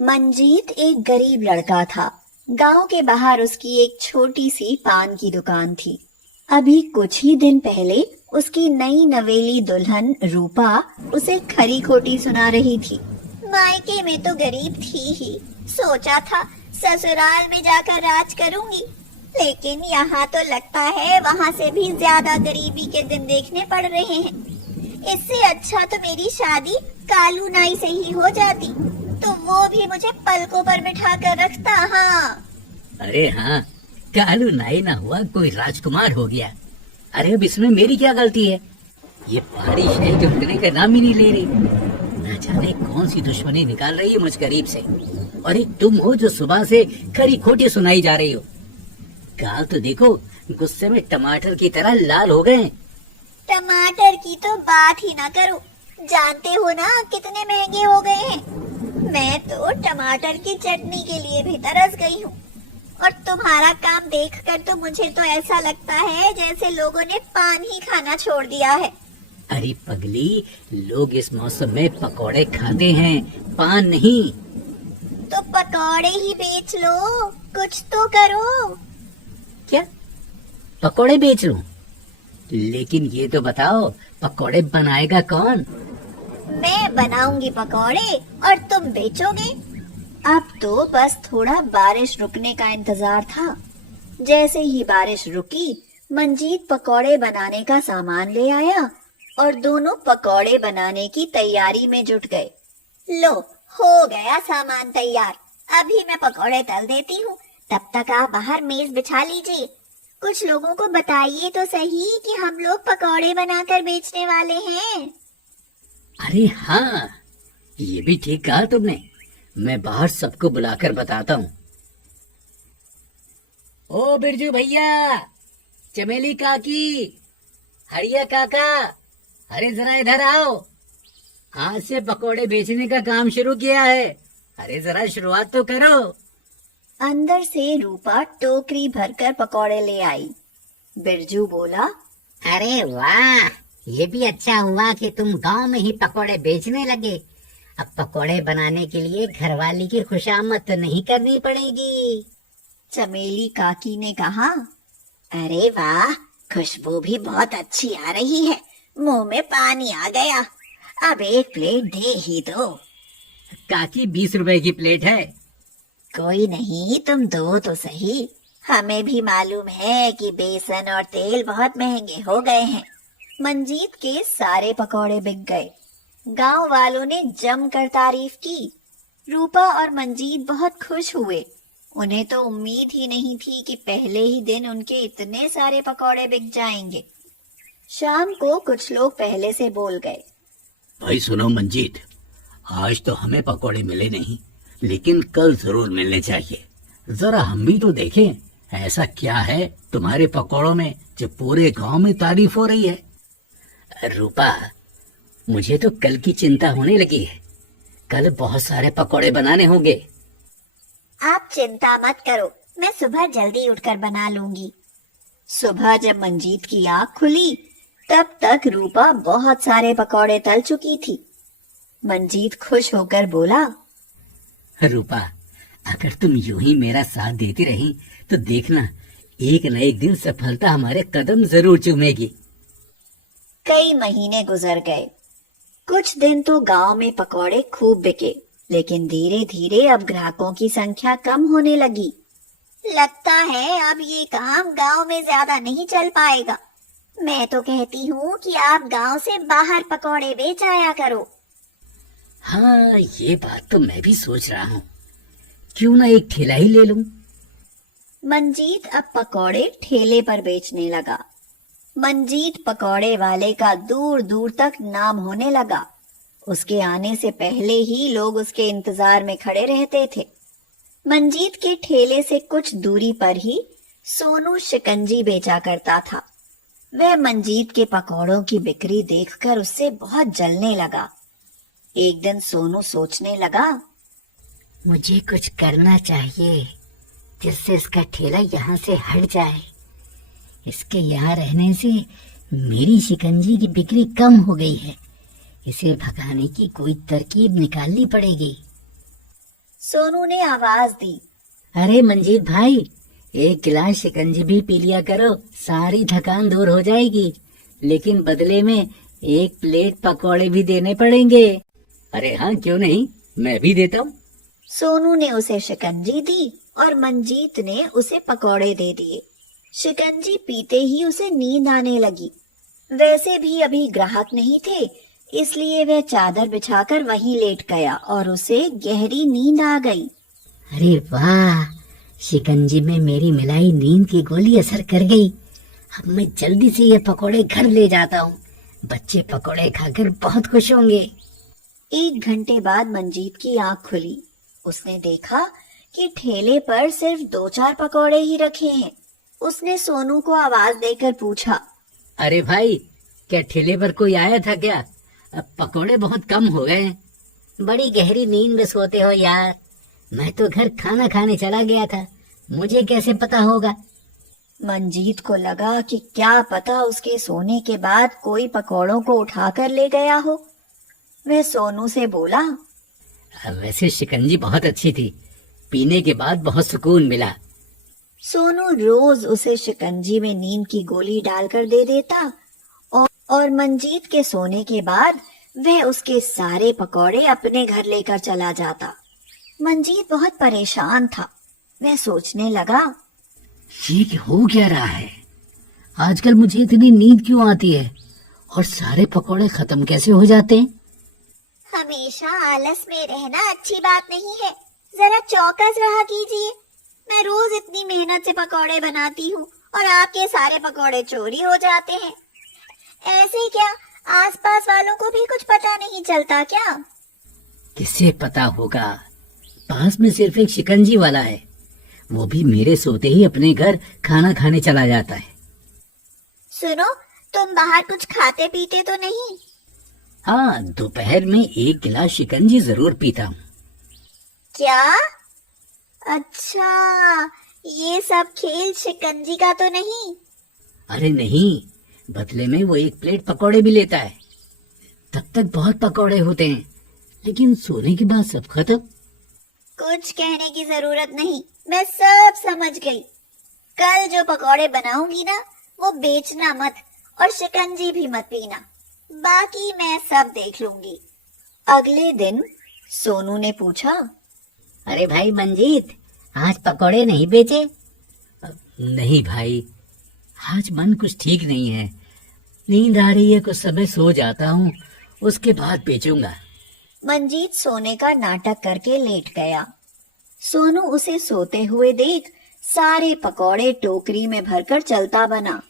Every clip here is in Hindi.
मंजीत एक गरीब लड़का था। गांव के बाहर उसकी एक छोटी सी पान की दुकान थी। अभी कुछ ही दिन पहले उसकी नई नवेली दुल्हन रूपा उसे खरी खोटी सुना रही थी। मायके में तो गरीब थी ही, सोचा था ससुराल में जाकर राज करूंगी, लेकिन यहाँ तो लगता है वहाँ से भी ज्यादा गरीबी के दिन देखने पड़ रहे हैं। इससे अच्छा तो मेरी शादी कालू नाई से ही हो जाती, तो वो भी मुझे पलकों पर बिठा कर रखता। हाँ अरे हाँ, कालू नाई ना हुआ कोई राजकुमार हो गया। अरे अब इसमें मेरी क्या गलती है? ये पहाड़ी शहर जो हटने का नाम ही नहीं ले रही। न जाने कौन सी दुश्मनी निकाल रही है मुझ गरीब से। और एक तुम हो जो सुबह से खरी खोटी सुनाई जा रही हो। गाल तो देखो, गुस्से में टमाटर की तरह लाल हो गए। टमाटर की तो बात ही ना करो, जानते हो ना कितने महंगे हो गए हैं। मैं तो टमाटर की चटनी के लिए भी तरस गई हूँ। और तुम्हारा काम देखकर तो मुझे तो ऐसा लगता है जैसे लोगों ने पान ही खाना छोड़ दिया है। अरे पगली, लोग इस मौसम में पकौड़े खाते हैं, पान नहीं। तो पकौड़े ही बेच लो, कुछ तो करो। क्या पकौड़े बेच लूं? लेकिन ये तो बताओ, पकौड़े बनाएगा कौन? मैं बनाऊंगी पकौड़े और तुम बेचोगे। अब तो बस थोड़ा बारिश रुकने का इंतजार था। जैसे ही बारिश रुकी, मंजीत पकौड़े बनाने का सामान ले आया और दोनों पकौड़े बनाने की तैयारी में जुट गए। लो, हो गया सामान तैयार। अभी मैं पकौड़े तल देती हूँ, तब तक आप बाहर मेज बिछा लीजिए। कुछ लोगों को बताइए तो सही कि हम लोग पकौड़े बनाकर बेचने वाले हैं। अरे हाँ, ये भी ठीक कहा तुमने। मैं बाहर सबको बुलाकर बताता हूँ। ओ बिरजू भैया, चमेली काकी, हरिया काका, अरे जरा इधर आओ। आज से पकोड़े बेचने का काम शुरू किया है। अरे जरा शुरुआत तो करो। अंदर से रूपा टोकरी भरकर पकौड़े ले आई। बिरजू बोला, अरे वाह, ये भी अच्छा हुआ कि तुम गांव में ही पकोड़े बेचने लगे। अब पकोड़े बनाने के लिए घरवाली की खुशामद तो नहीं करनी पड़ेगी। चमेली काकी ने कहा, अरे वाह, खुशबू भी बहुत अच्छी आ रही है, मुंह में पानी आ गया। अब एक प्लेट दे ही दो। काकी 20 रुपए की प्लेट है। कोई नहीं, तुम दो तो सही। हमें भी मालूम है कि बेसन और तेल बहुत महंगे हो गए हैं। मंजीत के सारे पकौड़े बिक गए। गांव वालों ने जमकर तारीफ की। रूपा और मंजीत बहुत खुश हुए। उन्हें तो उम्मीद ही नहीं थी कि पहले ही दिन उनके इतने सारे पकौड़े बिक जाएंगे। शाम को कुछ लोग पहले से बोल गए, भाई सुनो मंजीत, आज तो हमें पकौड़े मिले नहीं, लेकिन कल जरूर मिलने चाहिए। जरा हम भी तो देखें, ऐसा क्या है तुम्हारे पकौड़ों में जो पूरे गांव में तारीफ हो रही है। रूपा, मुझे तो कल की चिंता होने लगी है। कल बहुत सारे पकौड़े बनाने होंगे। आप चिंता मत करो, मैं सुबह जल्दी उठकर बना लूंगी। सुबह जब मंजीत की आँख खुली, तब तक रूपा बहुत सारे पकौड़े तल चुकी थी। मंजीत खुश होकर बोला, रूपा, अगर तुम यूं ही मेरा साथ देती रही तो देखना, एक न एक दिन सफलता हमारे कदम जरूर चूमेगी। कई महीने गुजर गए। कुछ दिन तो गांव में पकौड़े खूब बिके, लेकिन धीरे धीरे अब ग्राहकों की संख्या कम होने लगी। लगता है अब ये काम गांव में ज्यादा नहीं चल पाएगा। मैं तो कहती हूँ कि आप गांव से बाहर पकौड़े बेच आया करो। हाँ, ये बात तो मैं भी सोच रहा हूँ। क्यों ना एक ठेला ही ले लूं। मंजीत अब पकौड़े ठेले पर बेचने लगा। मंजीत पकौड़े वाले का दूर दूर तक नाम होने लगा। उसके आने से पहले ही लोग उसके इंतजार में खड़े रहते थे। मंजीत के ठेले से कुछ दूरी पर ही सोनू शिकंजी बेचा करता था। वह मंजीत के पकौड़ों की बिक्री देखकर उससे बहुत जलने लगा। एक दिन सोनू सोचने लगा, मुझे कुछ करना चाहिए जिससे इसका ठेला यहाँ से हट जाए। इसके यहाँ रहने से मेरी शिकंजी की बिक्री कम हो गई है। इसे भगाने की कोई तरकीब निकालनी पड़ेगी। सोनू ने आवाज दी। अरे मंजीत भाई, एक गिलास शिकंजी भी पी लिया करो, सारी थकान दूर हो जाएगी। लेकिन बदले में 1 प्लेट पकौड़े भी देने पड़ेंगे। अरे हाँ, क्यों नहीं, मैं भी देता हूँ। सोनू ने उसे शिकंजी दी और मंजीत ने उसे पकौड़े दे दिए। शिकंजी पीते ही उसे नींद आने लगी। वैसे भी अभी ग्राहक नहीं थे, इसलिए वह चादर बिछाकर वहीं लेट गया और उसे गहरी नींद आ गई। अरे वाह, शिकंजी में मेरी मिलाई नींद की गोली असर कर गई। अब मैं जल्दी से ये पकौड़े घर ले जाता हूँ। बच्चे पकौड़े खाकर बहुत खुश होंगे। 1 घंटे बाद मंजीत की आंख खुली। उसने देखा कि ठेले पर सिर्फ 2-4 पकौड़े ही रखे हैं। उसने सोनू को आवाज देकर पूछा, अरे भाई, क्या ठेले पर कोई आया था क्या? अब पकौड़े बहुत कम हो गए हैं। बड़ी गहरी नींद में सोते हो यार। मैं तो घर खाना खाने चला गया था, मुझे कैसे पता होगा। मंजीत को लगा कि क्या पता उसके सोने के बाद कोई पकौड़ों को उठाकर ले गया हो। वह सोनू से बोला, वैसे शिकंजी बहुत अच्छी थी, पीने के बाद बहुत सुकून मिला। सोनू रोज उसे शिकंजी में नींद की गोली डालकर दे देता और मंजीत के सोने के बाद वह उसके सारे पकौड़े अपने घर लेकर चला जाता। मंजीत बहुत परेशान था। वह सोचने लगा, ये हो क्या रहा है? आजकल मुझे इतनी नींद क्यों आती है और सारे पकौड़े खत्म कैसे हो जाते हैं? हमेशा आलस में रहना अच्छी बात नहीं है। जरा चौकस रहा कीजिए। मैं रोज इतनी मेहनत से पकौड़े बनाती हूँ और आपके सारे पकौड़े चोरी हो जाते हैं। ऐसे क्या आसपास वालों को भी कुछ पता नहीं चलता क्या? किसे पता होगा? पास में सिर्फ एक शिकंजी वाला है, वो भी मेरे सोते ही अपने घर खाना खाने चला जाता है। सुनो, तुम बाहर कुछ खाते पीते तो नहीं? हाँ, दोपहर में 1 गिलास शिकंजी जरूर पीता हूँ। क्या? अच्छा, ये सब खेल शिकंजी का तो नहीं? अरे नहीं, बदले में वो 1 प्लेट पकौड़े भी लेता है। तब तक बहुत पकौड़े होते हैं, लेकिन सोने के बाद सब खत्म। कुछ कहने की जरूरत नहीं, मैं सब समझ गई। कल जो पकौड़े बनाऊंगी ना, वो बेचना मत और शिकंजी भी मत पीना। बाकी मैं सब देख लूंगी। अगले दिन सोनू ने पूछा, अरे भाई मंजीत, आज पकौड़े नहीं बेचे? नहीं भाई, आज मन कुछ ठीक नहीं है। नींद आ रही है, कुछ समय सो जाता हूँ, उसके बाद बेचूंगा। मंजीत सोने का नाटक करके लेट गया। सोनू उसे सोते हुए देख सारे पकौड़े टोकरी में भरकर चलता बना।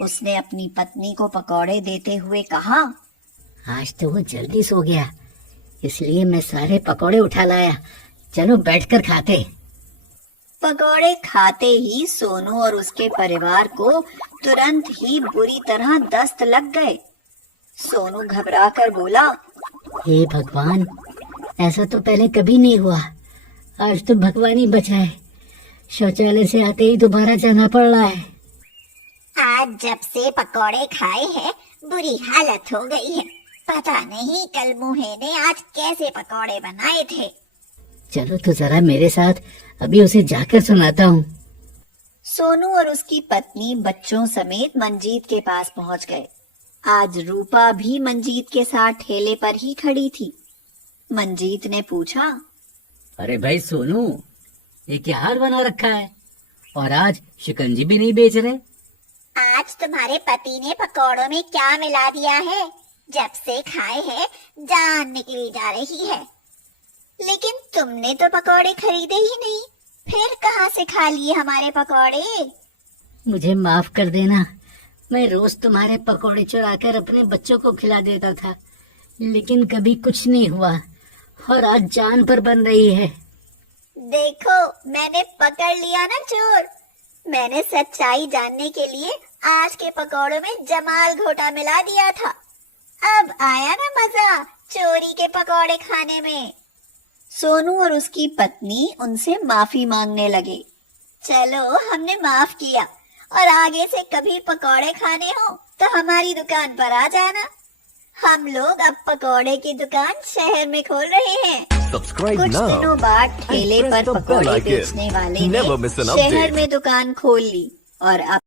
उसने अपनी पत्नी को पकौड़े देते हुए कहा, आज तो वो जल्दी सो गया, इसलिए मैं सारे पकौड़े उठा लाया। चलो बैठकर खाते। पकौड़े खाते ही सोनू और उसके परिवार को तुरंत ही बुरी तरह दस्त लग गए। सोनू घबराकर बोला, हे भगवान, ऐसा तो पहले कभी नहीं हुआ। आज तो भगवान ही बचाए। शौचालय से आते ही दोबारा जाना पड़ रहा है। आज जब से पकौड़े खाए हैं, बुरी हालत हो गई है। पता नहीं कल मुहे ने आज कैसे पकौड़े बनाए थे। चलो तो जरा मेरे साथ, अभी उसे जाकर सुनाता हूँ। सोनू और उसकी पत्नी बच्चों समेत मंजीत के पास पहुंच गए। आज रूपा भी मंजीत के साथ ठेले पर ही खड़ी थी। मंजीत ने पूछा, अरे भाई सोनू, ये क्या हाल बना रखा है? और आज शिकंजी भी नहीं बेच रहे? आज तुम्हारे पति ने पकौड़ों में क्या मिला दिया है? जब से खाए हैं जान निकली जा रही है। लेकिन तुमने तो पकौड़े खरीदे ही नहीं, फिर कहाँ से खा लिए हमारे पकौड़े? मुझे माफ कर देना। मैं रोज तुम्हारे पकौड़े चुराकर अपने बच्चों को खिला देता था, लेकिन कभी कुछ नहीं हुआ और आज जान पर बन रही है। देखो, मैंने पकड़ लिया ना चोर। मैंने सच्चाई जानने के लिए आज के पकौड़ों में जमाल घोटा मिला दिया था। अब आया ना मजा चोरी के पकौड़े खाने में। सोनू और उसकी पत्नी उनसे माफी मांगने लगे। चलो, हमने माफ किया और आगे से कभी पकौड़े खाने हो तो हमारी दुकान पर आ जाना। हम लोग अब पकौड़े की दुकान शहर में खोल रहे हैं। Subscribe कुछ now दिनों बाद and ठेले press पर the bell पकौड़े icon. बेचने वाले Never ने miss an शहर update. में दुकान खोल ली और अब